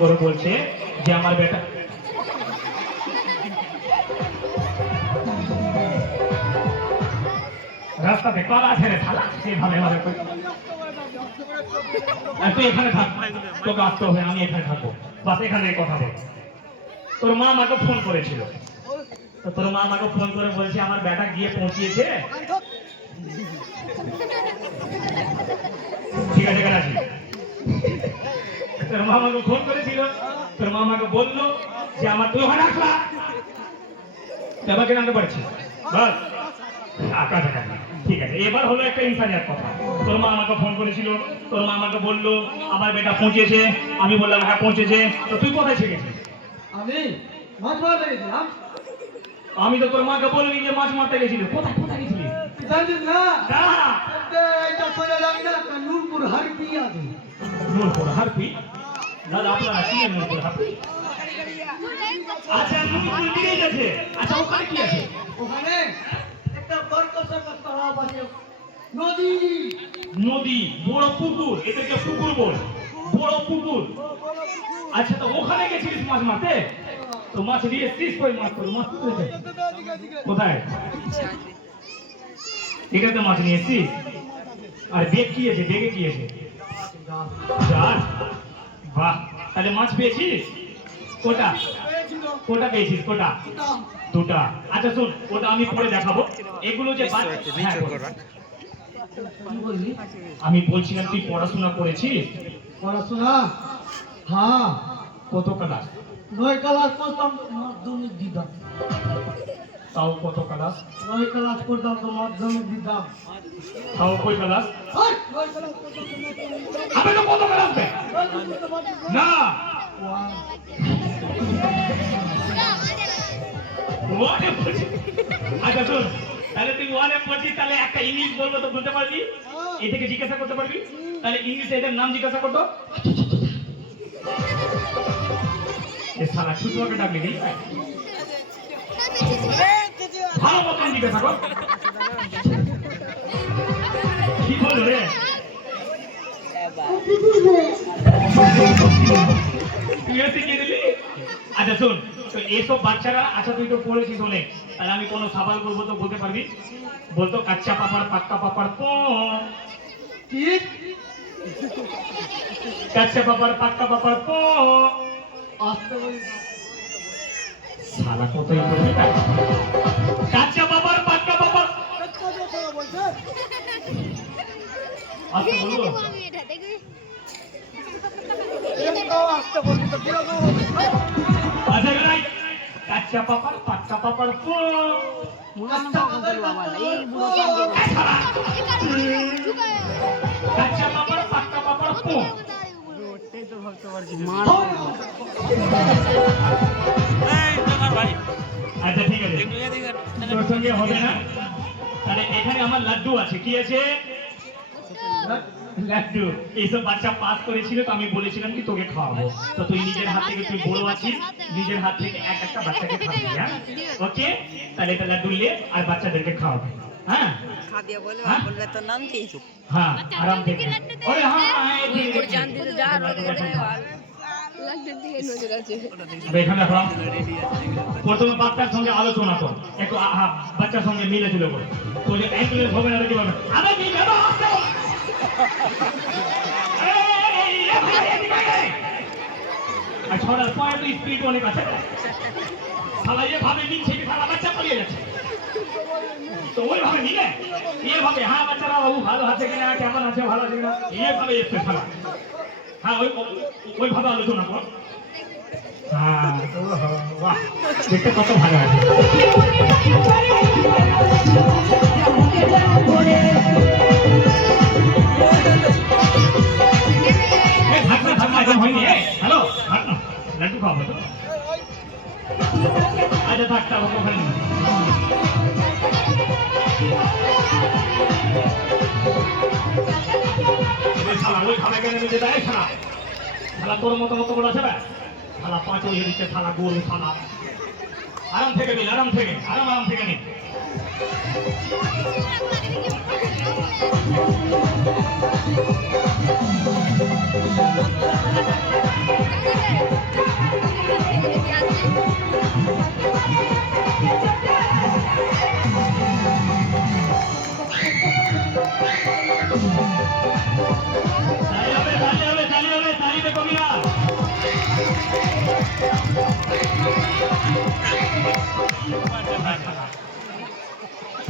করে বলছে যে আমার বেটা রাস্তাতে কলা ছেড়ে থালা সেভাবে আমাদের তুই এখানে থাক, তোকে আসতে হবে, আমি এখানে থাকবো, বাস এখানে কথা বল। তোর মা আমাকে ফোন করেছিল, তো তোর মা আমাকে ফোন করে বলছে আমার বেটা গিয়ে পৌঁছিয়েছে। ঠিক আছে রাজি, তোর মা আমাকে ফোন করেছিল, তোর মা আমাকে বললো যে আমার তুই ওখানে আসলা জানতে পারছি, বাস আকাশ আকাশ। ঠিক আছে, এবার হলো একটা ইনসানিয়াত কথা। তোর মা আমাকে ফোন করেছিল, তোর মা আমাকে বললো আমার বেটা পৌঁছেছে, আমি বললাম হ্যাঁ পৌঁছেছে। তো তুই কোথায় শিখেছিস? আমি মাছ মারতে গেছিলাম। আমি তো তোর মাকে বললি যে মাছ মারতে গেছিলি, কোথায় কোথায় গেছিলি জানিস না? না এটা সোজা যাবি না, নূরপুর হারপি আছে। নূরপুর হারপি? দাদা আপনারা চিনেন নূরপুর হারপি? আচ্ছা নূরপুর ব্রিজ আছে, আচ্ছা ওখানে কি আছে? ওখানে একটা বরকসের তালাব আছে, নদী। নদী, বড় পুকুর, এদেরকে পুকুর বল, বড় পুকুর। আচ্ছা তো ওখানে গেছিলিস মাছ মারতে? তো মাছ নিয়ে এসছিস, কই মাছ করে মাছ তুলেছে কোথায়? এখানে মাছ নিয়ে এসছিস? আর বেগ কি আছে, বেগে কি আছে? জাল। বাহ, তাহলে মাছ পেয়েছিস? কোটা কোটা পেয়েছিস? কোটা দুটা। আচ্ছা শোন, ওটা আমি পরে দেখাবো। এগুলো যে আমি বলছিলাম তুই পড়াশোনা করেছিস? পড়াশোনা? হ্যাঁ। কত ক্লাস? 9 ক্লাস পড়তাম মাধ্যমিক দিতাম। তাও কত ক্লাস? 9 ক্লাস পড়তাম তো মাধ্যমিক দিতাম। তাও কই ক্লাস? 9 ক্লাস পড়তাম। আমি তো কত ক্লাস বে? না ওয়ানে পড়ছি। আচ্ছা শোন, তাহলে তুই ওয়ানে পড়ছিস, তাহলে একটা ইংলিশ বলবো তো বলতে পারবি? এই থেকে জিজ্ঞাসা করতে পারবি? তাহলে ইংলিশে এদের নাম জিজ্ঞাসা করতো। এ শালা ছুটুয়াকে ডাকলি নি? ভালো মতন জিজ্ঞাসা কর। কি বল রে? তুই শিখিয়ে দিলি? আচ্ছা শোন, তো এইসব বাচ্চারা, আচ্ছা তুই তো পড়েছিস অনেক, তাহলে আমি কোনো সওয়াল করবো তো বলতে পারবি? বলতো কাচ্চা পাপার পাক্কা পাপার পো। ঠিক। কাচ্চা পাপার পাক্কা পাপার পো। আসতে বলি শালা কতই বলবি না? কাচ্চা পাপার পাক্কা পাপার বলছে। আসতে বলবো? আসতে বলি তো কিরকম হবে? আচ্ছা গাই, কাচ্চা পাপার পাক্কা পাপার পো। কাচ্চা পাপার বাবা এই বুড়ো কাচ্চা পাপার পাক্কা পাপার পো। ওটাই তো ভাবতে পারছি আচ্ছা ঠিক আছে, তোর সঙ্গে হবে না। তাহলে এখানে আমার লাড্ডু আছে, কি আছে? লাড্ডু। এইসব বাচ্চা পাস করেছিল, তো আমি বলেছিলাম কি তোকে খাওয়াবো, তো তুই নিজের হাত থেকে, তুই বড় আছিস, নিজের হাত থেকে এক একটা বাচ্চাকে খাওয়াবি। হ্যাঁ ওকে, তাহলে এটা লাড্ডু নিয়ে আর বাচ্চাদেরকে খাওয়াবি। হ্যাঁ খাদিয়া বলে বললে তোর নাম কি? হ্যাঁ আরাম থেকে। ওরে হ্যাঁ এখানে প্রথমে বাচ্চার সঙ্গে আলোচনা কর, একটু বাচ্চার সঙ্গে মিলে জুলে কর, তো যে অ্যাম্বুলেন্স হবে না কি বলবে? আমি কি যাবো? আর ছড়ার পরে তো স্পিড অনেক আছে, শালা এভাবে নিচ্ছে কি শালা বাচ্চা পালিয়ে যাচ্ছে, তো ওইভাবে নিলে এভাবে হ্যাঁ বাচ্চারা বাবু ভালো আছে কিনা, কেমন আছে, ভালো আছে কিনা, এভাবে এসছে শালা। হ্যাঁ ওইভাবে আলোচনা কর। হ্যাঁ বাহ, দেখতে কত ভালো আছে। হ্যালো লাড্ডু খাওয়াবো তো? আচ্ছা থাকতে হবে ওখানে। ওইভাবে কেন নিতে দেয় শালা? শালা তোর মতো মতো বলে আছে না শালা, পাঁচ ওই দিচ্ছে শালা, গরু শালা। আরাম থেকে নিন, আরাম থেকে, আরাম থেকে নিন। Thank you.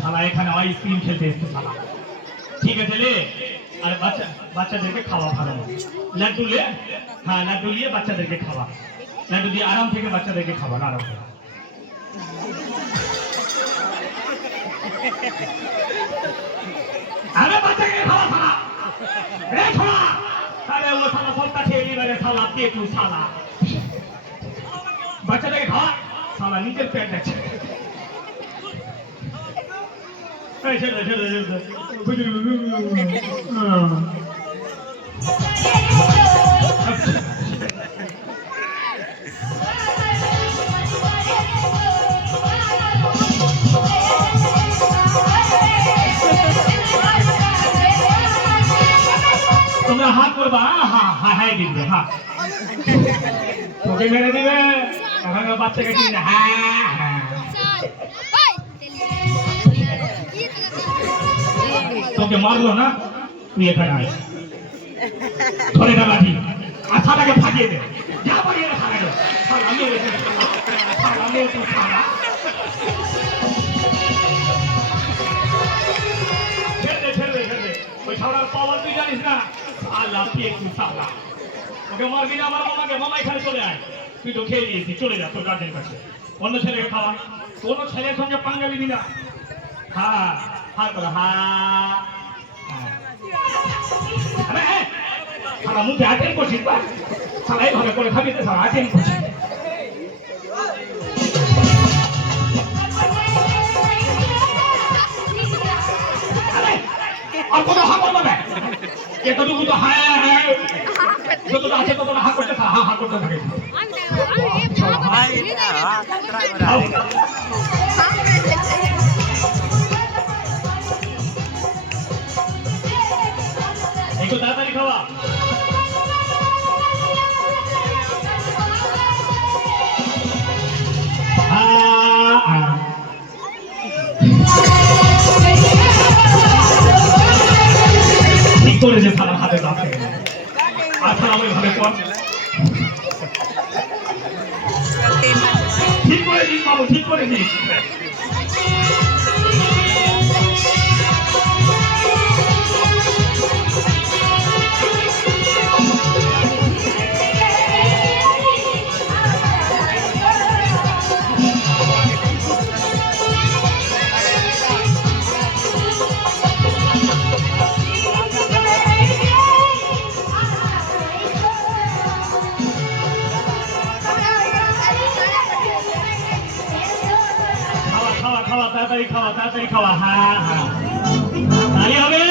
শালা এখানে আইসক্রিম খেলতে এসছে শালা। ঠিক আছে লে, আর বাচ্চাদেরকে খাওয়া ভালো লাড্ডু লে, হ্যাঁ লাড্ডু নিয়ে বাচ্চাদেরকে খাওয়া, লাড্ডু দিয়ে আরাম থেকে বাচ্চাদেরকে খাওয়া আরাম করে। আরে বাচ্চাকে খাওয়া শালা, রে ছোড়া, আরে ও শালা সবটা খেয়ে নিবারে শালা পেটু শালা, বাচ্চাদেরকে খাওয়া শালা নিজের পেট দেখছে। তোমরা হাত করবা, হ্যাঁ হ্যাঁ হ্যাঁ দিবে, হ্যাঁ তোকে মেরে দিবে, এখন বাচ্চাকে দিবে, হ্যাঁ হ্যাঁ তোকে মারলো না, তুই এখানে আয়, ধরে না লাঠি আর ছাড়াকে ফাটিয়ে দে, যা পারিয়ে না ছাড়াকে, আমিও তুই ছাড়া ছেড়ে দে, ওই ছাড়ার পাওয়ার তুই জানিস না, আল্লাহ পেয়ে তুই ছাড়া, ওকে মারবি না, আমার মামাকে, মামা এখানে চলে আয়, তুই তো খেয়ে দিয়েছি, চলে যা তোর গার্জেন কাছে, অন্য ছেলেকে খাওয়া, কোনো ছেলের সঙ্গে পাঙ্গা দিবি না, হ্যাঁ হ্যাঁ করো, হ্যাঁ সারা মুখে আটেন করছিস, সারা এইভাবে করে খাবি তো সারা আটেন করছিস। আর কোনো হা করবে না, এতটুকু তো হ্যাঁ হ্যাঁ যতটা আছে ততটা হা করতে হা হা করতে থাকে। একটু তাড়াতাড়ি খাওয়া, ঠিক করেছে সারা হাতে দাঁত থেকে, আচ্ছা আমি ভাবে কর, ঠিক করেছিস বাবু, ঠিক করেছিস। তাড়াতাড়ি খাওয়া, তাড়াতাড়ি খাওয়া, হ্যাঁ হ্যাঁ তাই হবে।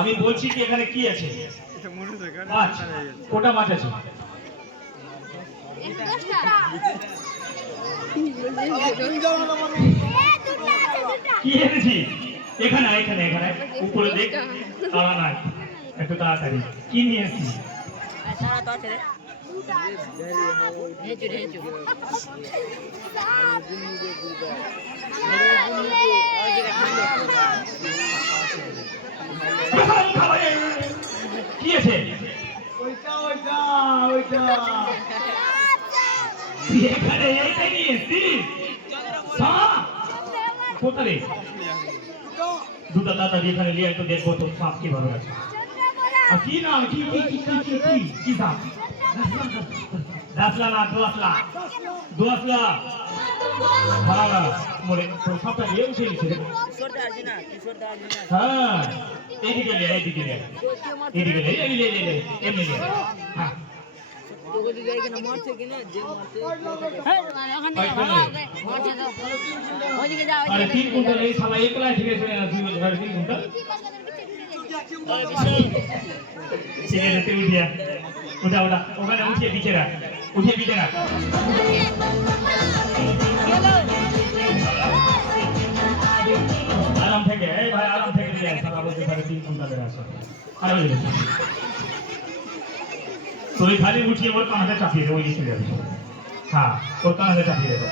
আমি বলছি কি এখানে কি আছে, মাছ, কোটা মাছ আছে, কি এনেছি এখানে এখানে এখানে উপরে দেখ, তারা নাই, একটু তাড়াতাড়ি কি নিয়ে এসছি, কি আছে এখানে এইটা নিয়ে এসছিস, কোথায় দুটো তাড়াতাড়ি এখানে নিয়ে একটু দেখবো তো সাপ কি ভালো আছে, আর কি নাম, কি কি কি কি কি কি কি সাপ, দাসলা না দোয়াসলা ভালো না মরে তো সবটা নিয়ে উঠে নিচ্ছে, হ্যাঁ এইদিকে লে, এইদিকে লে, এইদিকে লে, এমনি লে, এমনি লে, হ্যাঁ अरे 3 कुंटल এই শালা একলা ঠিক আছে তুই বল 3 কুইন্টাল ঠিক আছে তুই উঠিয়া উঠা ওখানে উঠিয়ে দিকে রাখ আরাম থেকে এই ভাই আরাম থেকে দিয়ে শালা বলতে পারে 3 কুইন্টালের আসো আরে তুই খালি উঠিয়ে ওর কাঁধে চাপিয়ে দে ওই নিচে যাবে হ্যাঁ ওর কাঁধে চাপিয়ে দে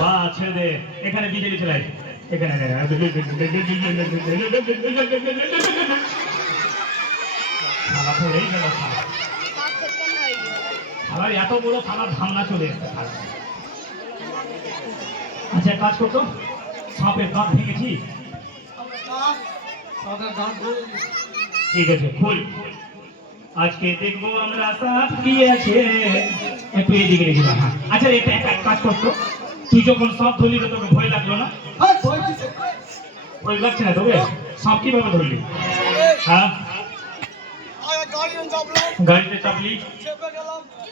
বাহ ছেড়ে দে এখানে বিজেপি চলে আসে এখানে শালা পড়েই গেল শালার এত বড় শালার ধামনা চলে এসছে আচ্ছা কাজ করতো সাপের দাঁত ভেঙেছি ঠিক আছে খুল আজকে দেখবো আমরা সাপ কি আছে একটু এদিকে রেখে দাও আচ্ছা এটা এক কাজ করতো তুই যখন সাপ ধরলি তো তোকে ভয় লাগলো না ভয় লাগছে না তোকে সাপ কিভাবে ধরলি হ্যাঁ গাড়িতে চাপলি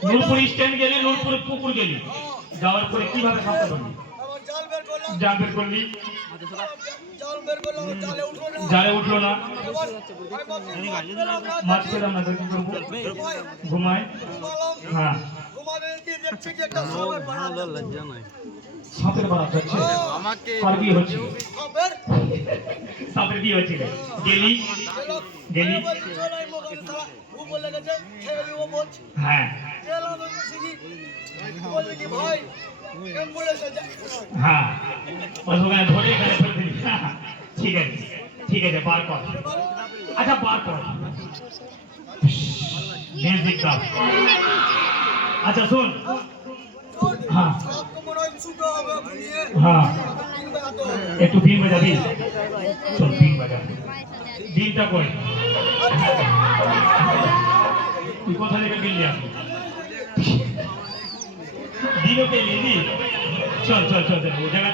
নূরপুর স্ট্যান্ড গেলি নূরপুর পুকুর গেলি যাওয়ার পরে কিভাবে সাপটা ধরলি জাল বের করলি জালে উঠলো না মাছ পেলাম না কি করবো ঘুমায় হ্যাঁ সাপের বাড়া যাচ্ছে আর কি হচ্ছে সাপের কি হচ্ছে গেলি হ্যাঁ হ্যাঁ ওখানে ধরে এখানে ফেলে দিবি ঠিক আছে বার কর আচ্ছা বার কর মিউজিক দাও আচ্ছা শুন হ্যাঁ হ্যাঁ একটু বিন বাজাবি চল বিন বাজা বিনটা কই তুই কোথা থেকে কিনলি আপনি দিনও কে নিলি চল ও জায়গা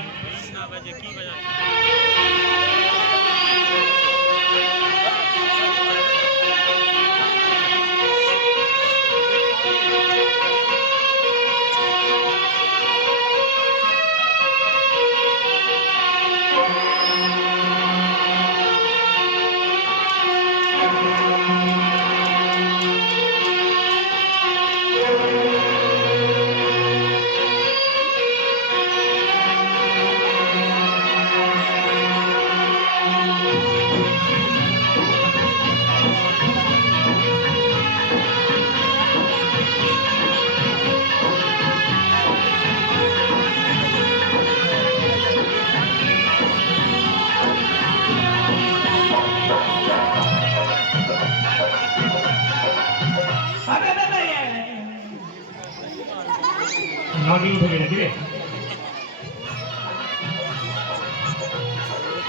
নদী উঠে গেলে দিবে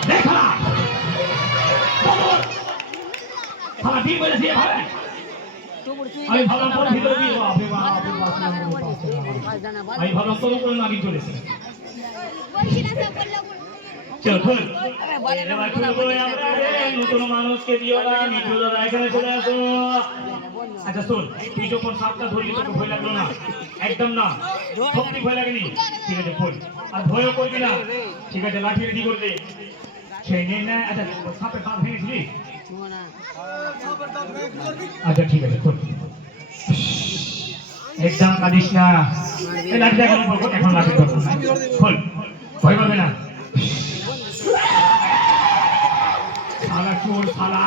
দেখা খালা ঠিক বলেছি ভাই আমি ভাবলাম তোর ভিতরে দিয়ে আমি ভাবলাম তোর উপরে নাগি চলেছে চল খোল এবার খুলবো আমরা নতুন মানুষকে দিও না মিঠু দাদা এখানে চলে আসো আচ্ছা শোন তুই যখন সাপটা ধরলি তোকে ভয় লাগলো না একদম না সত্যি ভয় লাগেনি ঠিক আছে খোল আর ভয়ও করবি না ঠিক আছে লাঠি রেডি করবে সেই নেই না আচ্ছা সাপের দাঁত ভেঙেছিলি আচ্ছা ঠিক আছে খোল একদম কাঁদিস না এই লাঠিটা এখন লাঠি ধরবো খোল ভয় করবে না শালা চোর শালা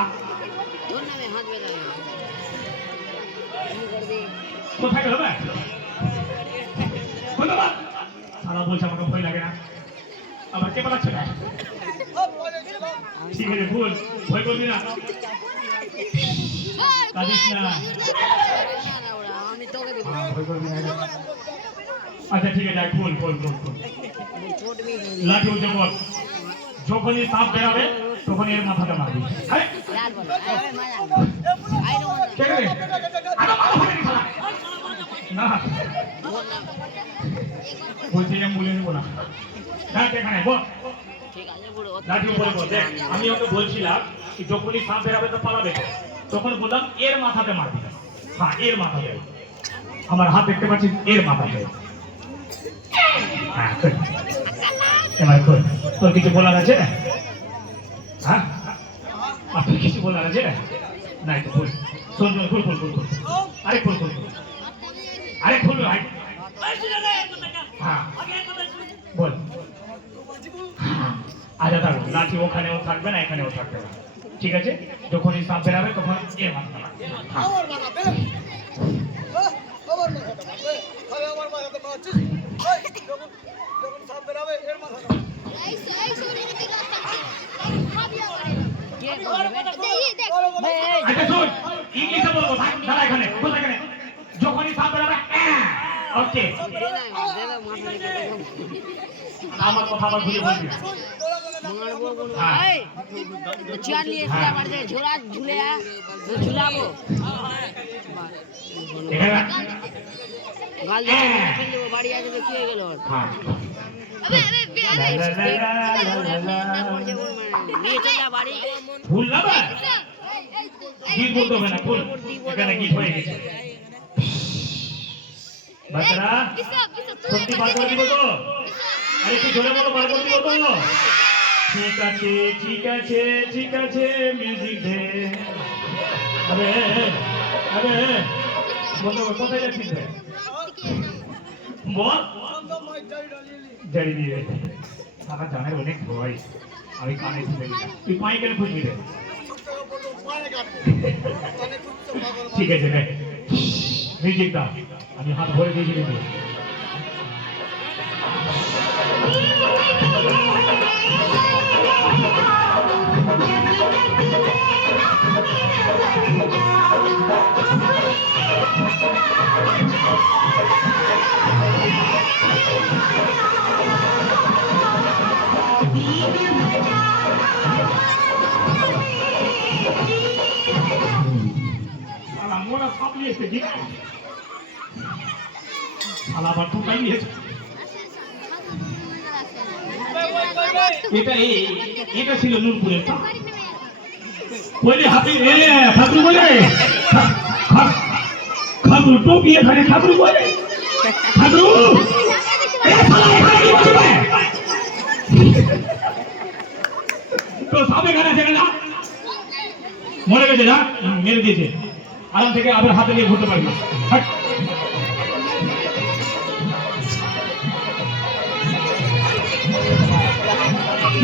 কোথায় গেল শালা বলছে আমাকে ভয় লাগে না আবার কে পালাচ্ছে না ঠিক আছে ভুল ভয় করবি না কাঁদিস না আচ্ছা ঠিক আছে খোল লাঠি উঠে বল যখনই সাপ বেরাবে তখন এর মাথাটা মারবি না বলছি বলে নেবো না এখানে বল লাঠি উপরে বল দেখ আমি ওকে বলছিলাম যখনই সাপ বেরাবে তো পালাবে তখন বললাম এর মাথাতে মারবি হ্যাঁ এর মাথাতে আমার হাত দেখতে পাচ্ছিস এর মাথাতে এবার খোল, তোর কিছু বলার আছে? হ্যাঁ, আপনার কিছু বলার আছে? নাই তো খোল, শোন শোন, খোল খোল খোল খোল, আরে খোল খোল খোল, আরে খোল ভাই। হ্যাঁ বল। আচ্ছা থাকো, লাঠি ওখানেও থাকবে না, এখানেও থাকবে না, ঠিক আছে? যখনই সাপ বেরাবে তখন এ মাথা লাগবে। হ্যাঁ। আচ্ছা শোন, ইংলিশে বলবো, থাক, দাঁড়া এখানে, বল এখানে। যখনই সাপ বেরাবে ওকে, আমার কথা আবার ঘুরে বলবি না। হ্যাঁ চেয়ার নিয়ে এসে আবার যে ঝোলা ঝুলে ঝুলাবো এখানে গাল দিয়ে ফেলে দেবো, বাড়ি আসবে কি হয়ে গেল ওর? হ্যাঁ নিয়ে চলে যা বাড়ি। ভুল না বা গীত বলতে হবে না, ভুল এখানে গীত হয়ে গেছে। বাচ্চারা সত্যি বার করে দিব তো? আরে একটু জোরে বলো, বার করে দিব তো? ঠিক আছে ঠিক আছে ঠিক আছে, মিউজিক দে। আরে আরে বলো, কোথায় যাচ্ছিস রে? বল। জারি দিয়ে আমার জানার অনেক ভয়, আমি কানে শুনে নিলাম। তুই পায়ে গেলে খুঁজবি রে। ঠিক আছে রে, মিউজিক দাও, আমি হাত ভরে দিয়েছি কিন্তু। মোড়া সব নিয়েছে, ঠিক আছে? আবার দুটাই নিয়েছে। এটা ছিল নূরপুরের পা। বলে হাতি রে ঠাকুর বলে, ঠাকুর টুপি এখানে ঠাকুর বলে, ঠাকুর তো সব এখানে আছে না? মরে গেছে না, মেরে দিয়েছে, আরাম থেকে আবার হাতে নিয়ে ঘুরতে পারবি।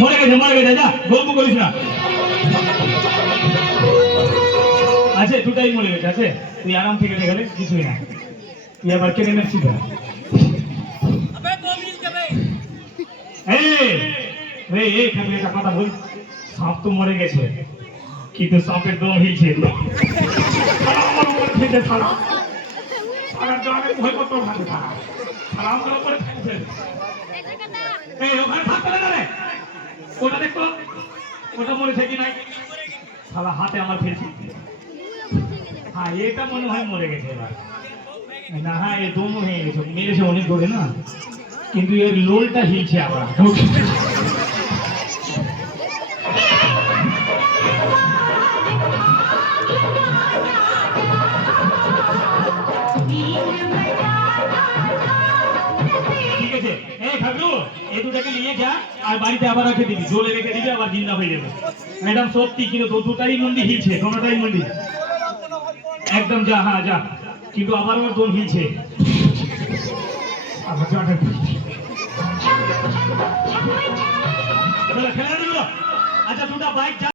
মরে গেছে যা, গল্প করিস না। আছে দুটাই মরে গেছে, আছে, তুই আরাম থেকে দেখলে কিছুই না, তুই আবার কেনে মেরছিস। একটা কথা বল, সাপ তো মরে গেছে কিন্তু সাপের দম হিলছে। ভয় করতে থাকে, ওখানে থাকতে না রে, ওটা দেখতো, ওটা মরেছে কি নাই? শালা হাতে আমার ফেলছি। হ্যাঁ এটা মনে হয় মরে গেছে এবার। না হ্যাঁ এ দম হয়ে গেছে, মেরেছে অনেক ধরে না, কিন্তু এর লোলটা হিলছে আবার। ঠিক আছে, এই ঠাকুর এই দুটাকে নিয়ে যা আর বাড়িতে আবার রেখে দিবি, জলে রেখে দিবি, আবার জিন্দা হয়ে যাবে। ম্যাডাম সত্যি কিন্তু দুটাই মন্দির হিলছে, কোনোটাই মন্দির একদম। যা, হ্যাঁ যা, কিন্তু আবার আমার দোল হিলছে। আচ্ছা দুটা বাইক